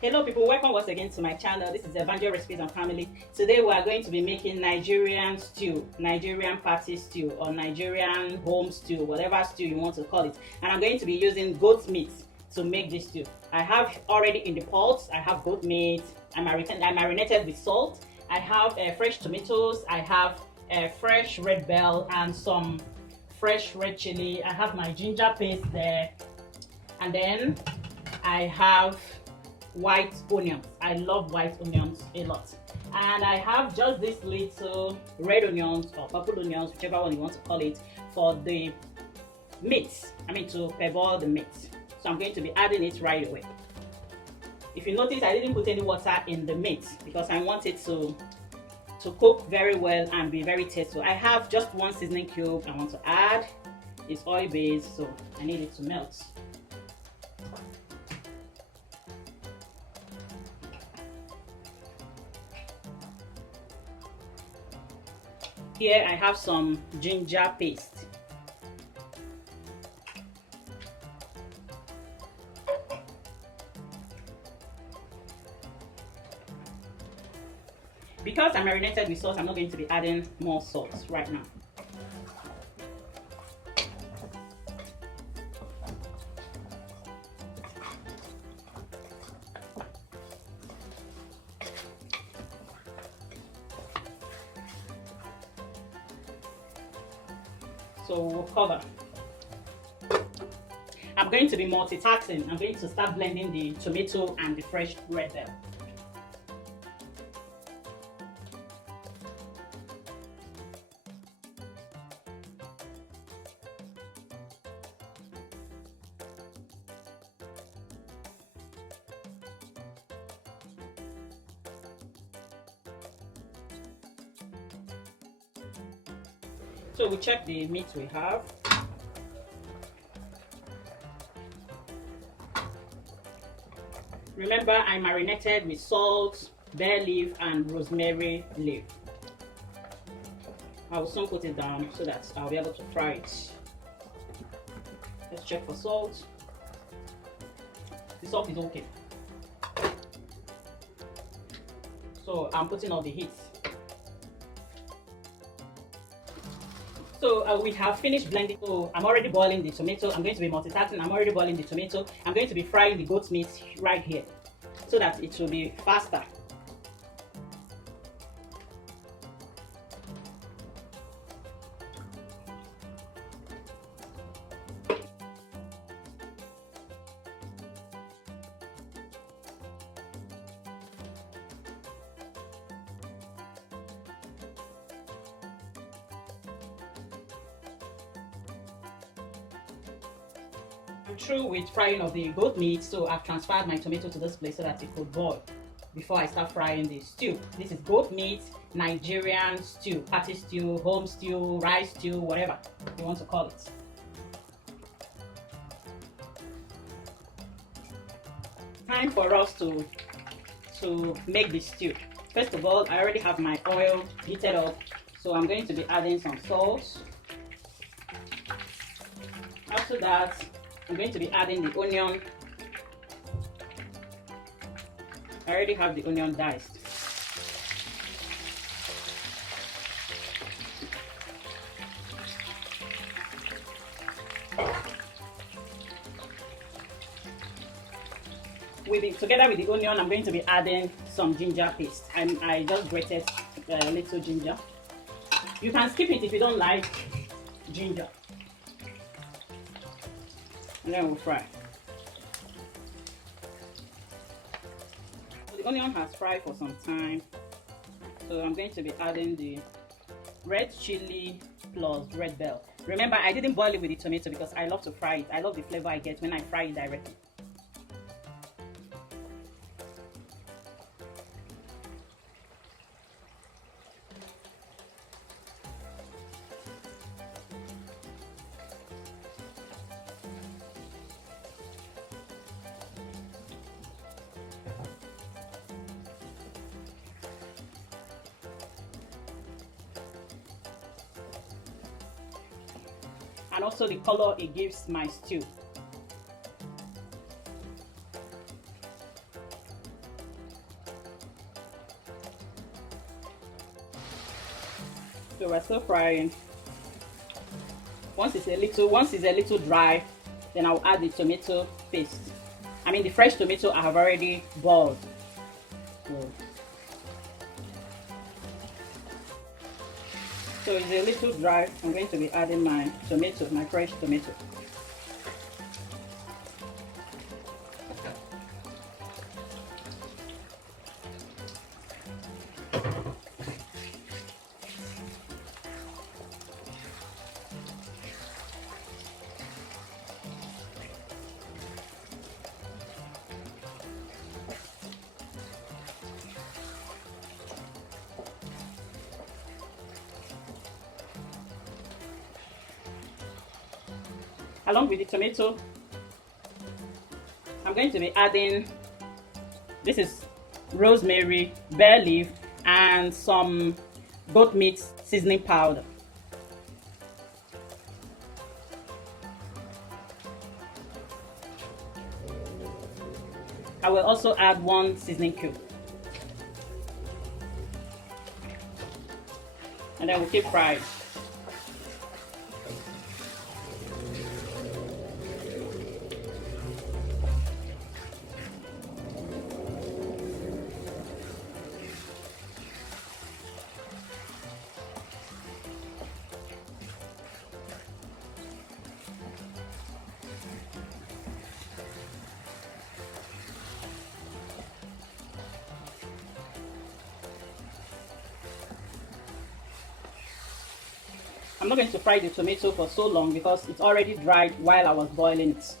Hello people, welcome once again to my channel. This is Evangel Recipes and Family. Today we are going to be making Nigerian stew, Nigerian party stew, or Nigerian home stew, whatever stew you want to call it. And I'm going to be using goat meat to make this stew. I have already in the pot, I have goat meat. I marinated with salt. I have fresh tomatoes. I have fresh red bell and some fresh red chili. I have my ginger paste there, and then I have white onions. I love white onions a lot. And I have just this little red onions or purple onions, whichever one you want to call it, for the meat. To parboil the meat. So I'm going to be adding it right away. If you notice, I didn't put any water in the meat because I want it to cook very well and be very tasty. I have just one seasoning cube I want to add. It's oil based, so I need it to melt. Here I have some ginger paste. Because I'm marinated with salt, I'm not going to be adding more salt right now. So we'll cover. I'm going to be multitasking. I'm going to start blending the tomato and the fresh red bell. So we check the meat we have. Remember, I marinated with salt, bay leaf, and rosemary leaf. I will soon put it down so that I'll be able to fry it. Let's check for salt. The salt is okay. So I'm putting on the heat. So we have finished blending. So I'm already boiling the tomato. I'm going to be multitasking. I'm already boiling the tomato. I'm going to be frying the goat meat right here so that it will be faster. I'm through with frying of the goat meat, so I've transferred my tomato to this place so that it could boil before I start frying the stew. This is goat meat, Nigerian stew, party stew, home stew, rice stew, whatever you want to call it. Time for us to make the stew. First of all, I already have my oil heated up, so I'm going to be adding some salt. After that, I'm going to be adding the onion. I already have the onion diced. Together with the onion, I'm going to be adding some ginger paste. And I just grated a little ginger. You can skip it if you don't like ginger. And then we'll fry. So the onion has fried for some time, so I'm going to be adding the red chili plus red bell. Remember, I didn't boil it with the tomato because I love to fry it. I love the flavor I get when I fry it directly. And also the color it gives my stew. So we're still frying. Once it's a little dry, then I'll add the tomato paste. I mean the fresh tomato I have already boiled. So it's a little dry. I'm going to be adding my tomato, my fresh tomato. Along with the tomato, I'm going to be adding, this is rosemary, bay leaf, and some goat meat seasoning powder. I will also add 1 seasoning cube. And then we'll keep frying. I'm not going to fry the tomato for so long because it's already dried while I was boiling it.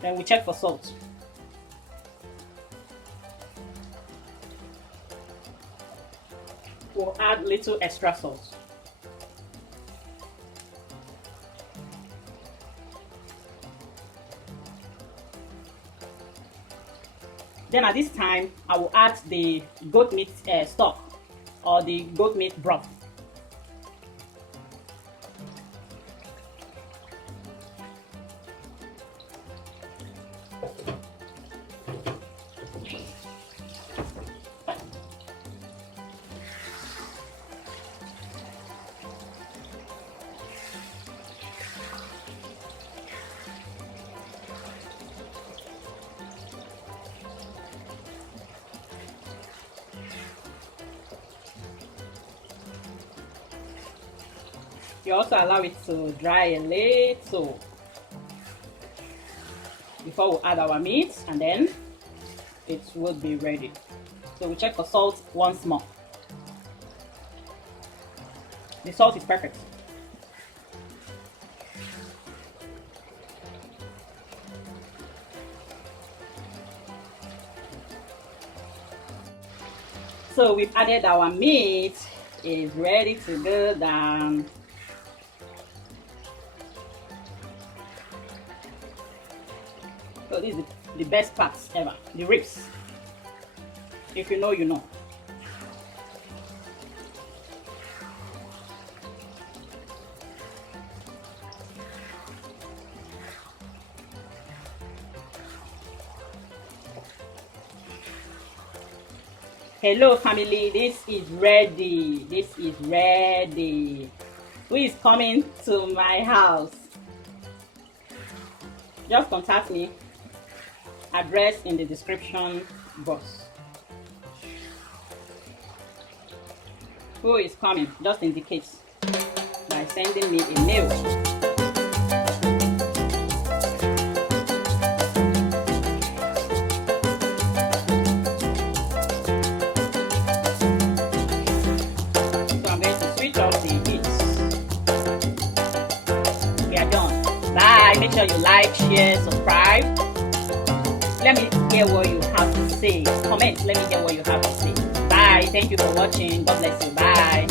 Then we check for salt. We'll add little extra salt. Then at this time, I will add the goat meat stock or the goat meat broth. You also allow it to dry a little before we add our meat, and then it will be ready. So we check for salt once more. The salt is perfect. So we've added our meat. It's ready to go down. So this is the best part ever, the ribs. If you know, you know. Hello family, this is ready. This is ready. Who is coming to my house? Just contact me. Address in the description box. Who is coming? Just indicate by sending me a mail. So I'm going to switch off the heat. We are done. Bye. Make sure you like, share, subscribe. Let me hear what you have to say. Comment. Let me hear what you have to say. Bye. Thank you for watching. God bless you. Bye.